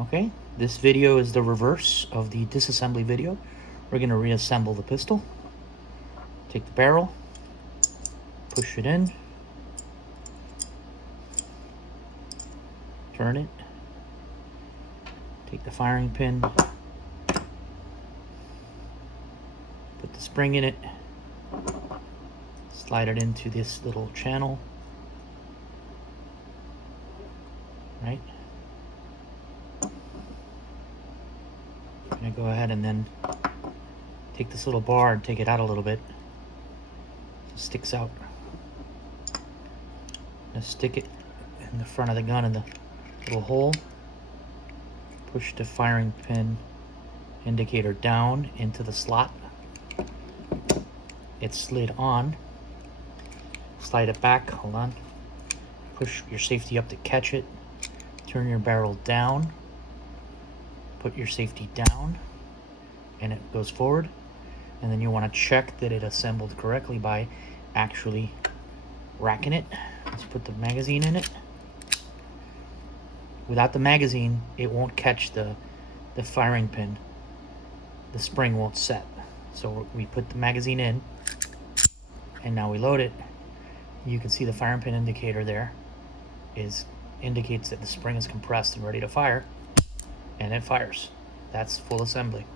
Okay, this video is the reverse of the disassembly video. We're going to reassemble the pistol. Take the barrel, push it in, turn it, take the firing pin, put the spring in it, slide it into this little channel, right? I'm going to go ahead and then take this little bar and take it out a little bit. It sticks out. I'm going to stick it in the front of the gun in the little hole. Push the firing pin indicator down into the slot. It's slid on. Slide it back, hold on. Push your safety up to catch it. Turn your barrel down. Put your safety down, and it goes forward. And then you want to check that it assembled correctly by actually racking it. Let's put the magazine in it. Without the magazine, it won't catch the firing pin. The spring won't set. So we put the magazine in, and now we load it. You can see the firing pin indicator there indicates that the spring is compressed and ready to fire, and it fires. That's full assembly.